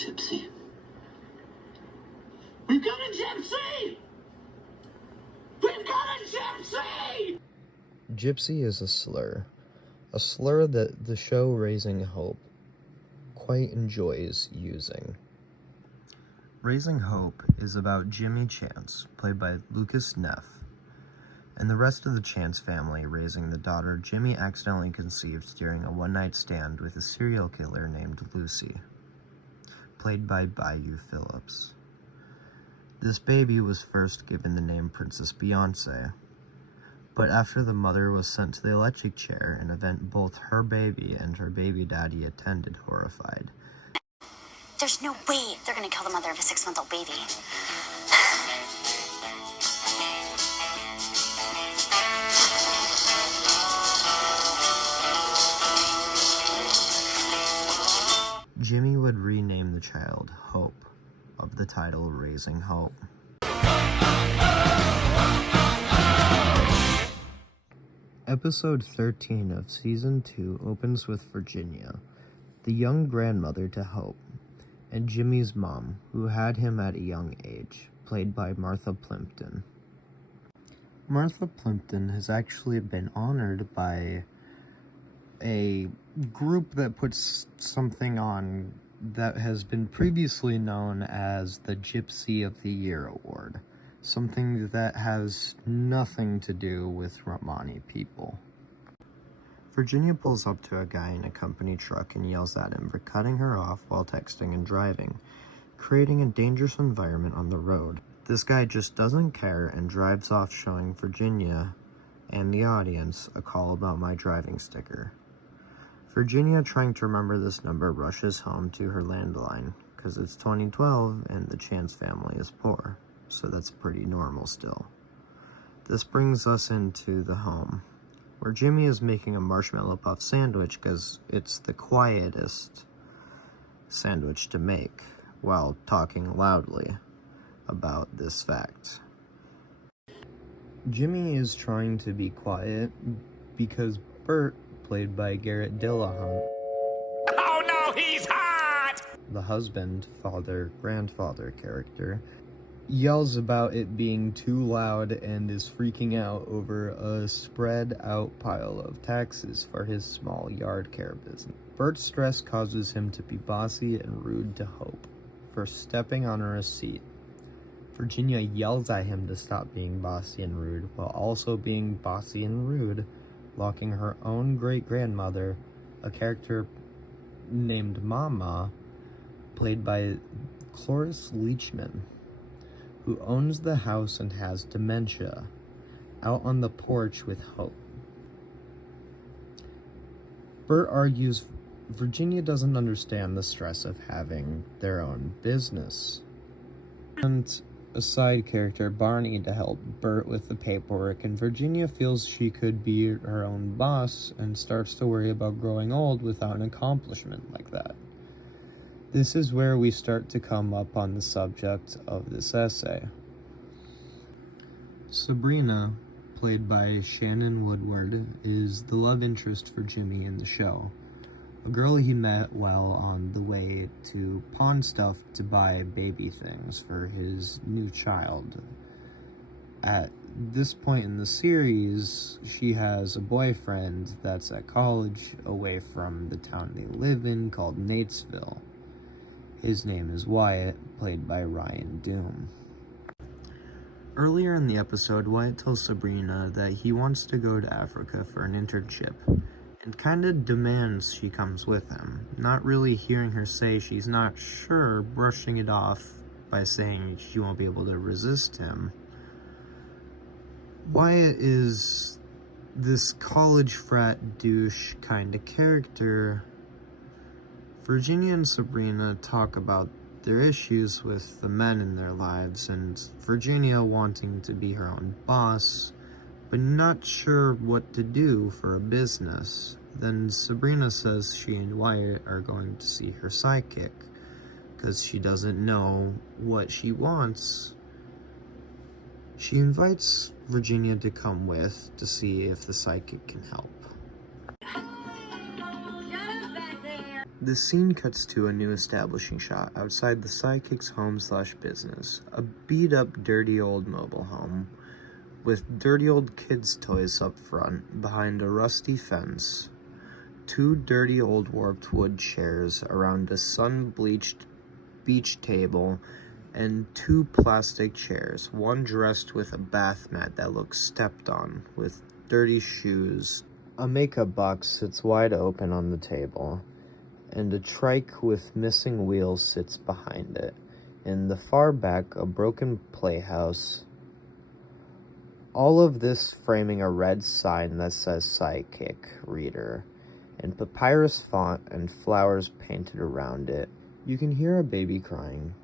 Gypsy. We've got a gypsy! We've got a gypsy! Gypsy is a slur that the show Raising Hope quite enjoys using. Raising Hope is about Jimmy Chance, played by Lucas Neff, and the rest of the Chance family raising the daughter Jimmy accidentally conceived during a one-night stand with a serial killer named Lucy, played by Bayou Phillips. This baby was first given the name Princess Beyonce, but after the mother was sent to the electric chair, an event both her baby and her baby daddy attended horrified. There's no way they're gonna kill the mother of a 6-month-old baby. Jimmy would rename the child Hope, of the title Raising Hope. Episode 13 of Season 2 opens with Virginia, the young grandmother to Hope, and Jimmy's mom, who had him at a young age, played by Martha Plimpton. Martha Plimpton has actually been honored by a group that puts something on that has been previously known as the Gypsy of the Year Award, something that has nothing to do with Romani people. Virginia pulls up to a guy in a company truck and yells at him for cutting her off while texting and driving, creating a dangerous environment on the road. This guy just doesn't care and drives off, showing Virginia and the audience a call about my driving sticker. Virginia, trying to remember this number, rushes home to her landline, because it's 2012 and the Chance family is poor, so that's pretty normal still. This brings us into the home, where Jimmy is making a marshmallow puff sandwich because it's the quietest sandwich to make, while talking loudly about this fact. Jimmy is trying to be quiet because Bert, played by Garrett Dillahunt, oh no, he's hot! the husband, father, grandfather character, yells about it being too loud and is freaking out over a spread out pile of taxes for his small yard care business. Bert's stress causes him to be bossy and rude to Hope for stepping on her seat. Virginia yells at him to stop being bossy and rude while also being bossy and rude, locking her own great-grandmother, a character named Mama, played by Cloris Leachman, who owns the house and has dementia, out on the porch with Hope. Bert argues Virginia doesn't understand the stress of having their own business, and a side character, Barney, to help Bert with the paperwork, and Virginia feels she could be her own boss and starts to worry about growing old without an accomplishment like that. This is where we start to come up on the subject of this essay. Sabrina, played by Shannon Woodward, is the love interest for Jimmy in the show, a girl he met while on the way to pawn stuff to buy baby things for his new child. At this point in the series, she has a boyfriend that's at college away from the town they live in called Natesville. His name is Wyatt, played by Ryan Doom. Earlier in the episode, Wyatt tells Sabrina that he wants to go to Africa for an internship, and kind of demands she comes with him, not really hearing her say she's not sure, brushing it off by saying she won't be able to resist him. Wyatt is this college frat douche kind of character. Virginia and Sabrina talk about their issues with the men in their lives, and Virginia wanting to be her own boss, but not sure what to do for a business. Then Sabrina says she and Wyatt are going to see her sidekick, because she doesn't know what she wants. She invites Virginia to come with to see if the sidekick can help. The scene cuts to a new establishing shot outside the psychic's home/business, a beat-up, dirty old mobile home with dirty old kids' toys up front behind a rusty fence, 2 dirty old warped wood chairs around a sun-bleached beach table, and 2 plastic chairs, one dressed with a bath mat that looks stepped on, with dirty shoes. A makeup box sits wide open on the table, and a trike with missing wheels sits behind it. In the far back, a broken playhouse. All of this framing a red sign that says Psychic Reader, in papyrus font and flowers painted around it. You can hear a baby crying,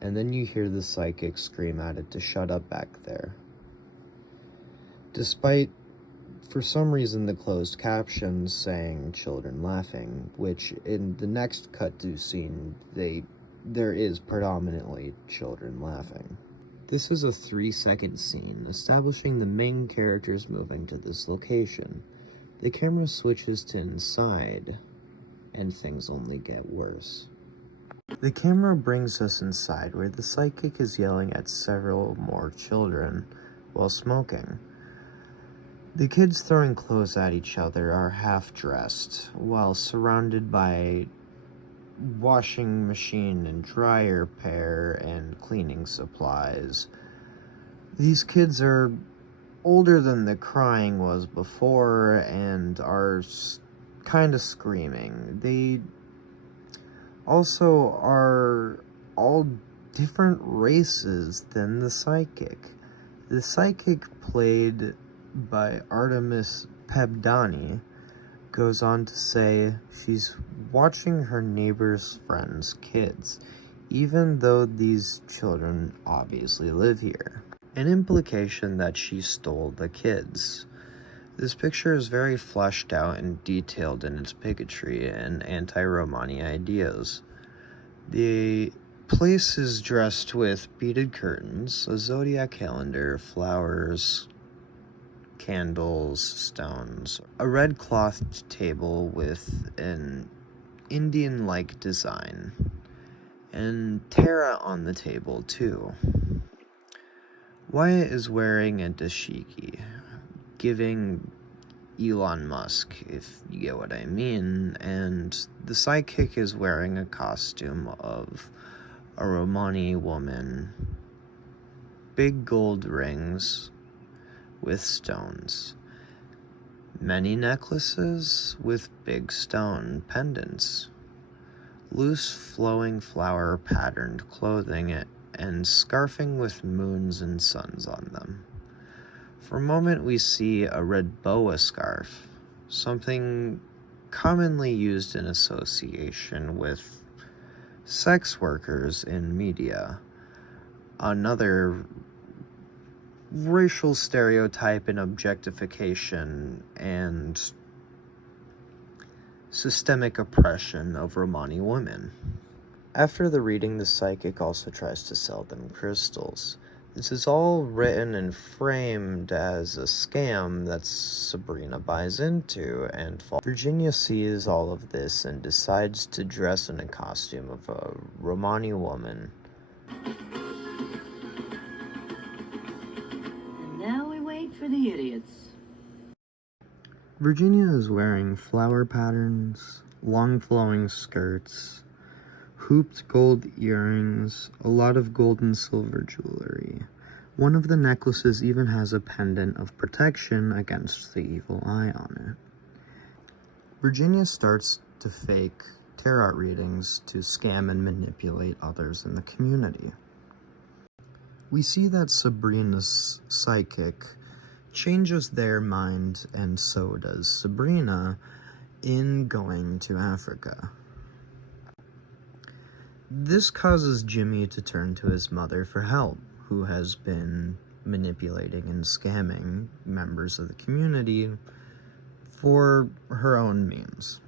and then you hear the psychic scream at it to shut up back there. Despite, for some reason, the closed captions saying children laughing, which in the next cut to scene, there is predominantly children laughing. This is a 3-second scene establishing the main characters moving to this location. The camera switches to inside, and things only get worse. The camera brings us inside, where the psychic is yelling at several more children while smoking. The kids throwing clothes at each other are half-dressed, while surrounded by washing machine and dryer pair and cleaning supplies. These kids are older than the crying was before and are kind of screaming. They also are all different races than the psychic. The psychic, played by Artemis Pebdani, goes on to say she's watching her neighbor's friends' kids, even though these children obviously live here. An implication that she stole the kids. This picture is very fleshed out and detailed in its bigotry and anti-Romani ideas. The place is dressed with beaded curtains, a zodiac calendar, flowers, candles, stones, a red clothed table with an Indian-like design, and Tara on the table too. Wyatt is wearing a dashiki, giving Elon Musk, if you get what I mean, and the sidekick is wearing a costume of a Romani woman, big gold rings with stones, many necklaces with big stone pendants, loose flowing flower patterned clothing, and scarfing with moons and suns on them. For a moment we see a red boa scarf, something commonly used in association with sex workers in media, another racial stereotype and objectification and systemic oppression of Romani women. After the reading, the psychic also tries to sell them crystals. This is all written and framed as a scam that Sabrina buys into, and Virginia sees all of this and decides to dress in a costume of a Romani woman. And now we wait for the idiots. Virginia is wearing flower patterns, long flowing skirts, hooped gold earrings, a lot of gold and silver jewelry. One of the necklaces even has a pendant of protection against the evil eye on it. Virginia starts to fake tarot readings to scam and manipulate others in the community. We see that Sabrina's psychic changes their mind, and so does Sabrina in going to Africa. This causes Jimmy to turn to his mother for help, who has been manipulating and scamming members of the community for her own means.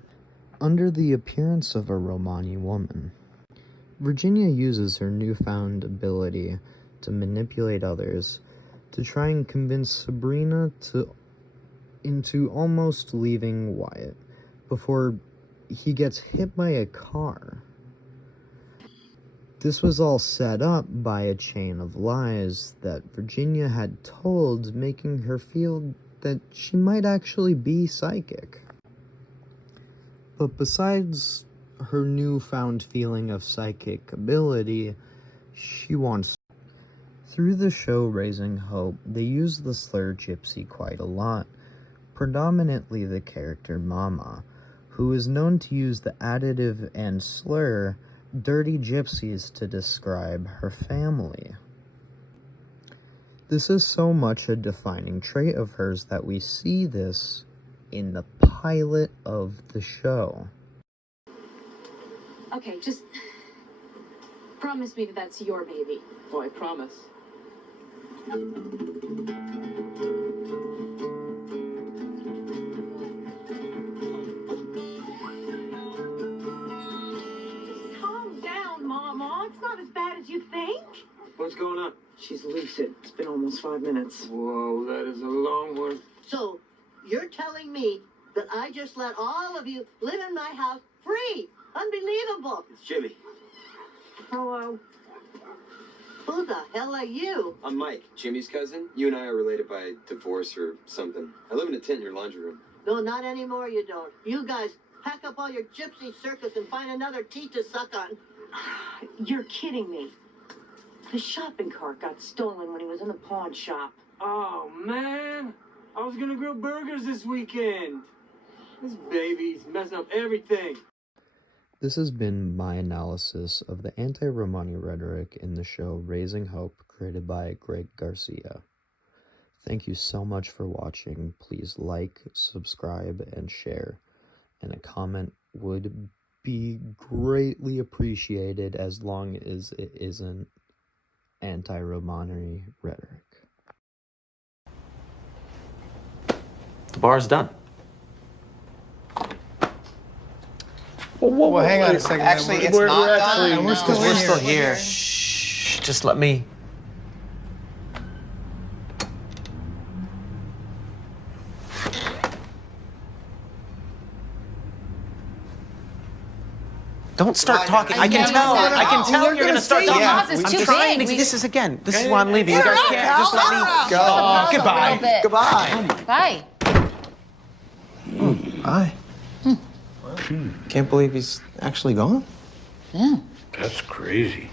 Under the appearance of a Romani woman, Virginia uses her newfound ability to manipulate others to try and convince Sabrina into almost leaving Wyatt before he gets hit by a car. This was all set up by a chain of lies that Virginia had told, making her feel that she might actually be psychic. But besides her newfound feeling of psychic ability, she wants... Through the show Raising Hope, they use the slur gypsy quite a lot, predominantly the character Mama, who is known to use the adjective and slur dirty gypsies to describe her family. This is so much a defining trait of hers that we see this in the pilot of the show. Okay, just promise me that that's your baby. Oh, I promise. Calm down, Mama. It's not as bad as you think. What's going on? She's lucid. It's been almost 5 minutes. Whoa, that is a long one. So, you're telling me that I just let all of you live in my house free? Unbelievable. It's Jimmy. Hello. Who the hell are you? I'm Mike, Jimmy's cousin. You and I are related by divorce or something. I live in a tent in your laundry room. No, not anymore you don't. You guys pack up all your gypsy circus and find another teat to suck on. You're kidding me. His shopping cart got stolen when he was in the pawn shop. Oh, man. I was gonna grill burgers this weekend. This baby's messing up everything. This has been my analysis of the anti-Romani rhetoric in the show Raising Hope, created by Greg Garcia. Thank you so much for watching. Please like, subscribe, and share. And a comment would be greatly appreciated as long as it isn't anti-Romani rhetoric. The bar's done. Well, hang on a second. Actually, it's we're not actually, done. we're still in We're here. still here. Shh. Just let me. Don't start talking. I can tell. I can tell you're gonna start talking. Yeah, I'm trying to. This is why I'm leaving. You guys can't just let me go. Goodbye. Goodbye. Bye. Bye. Can't believe he's actually gone. Yeah. That's crazy.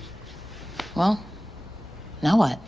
Well, now what?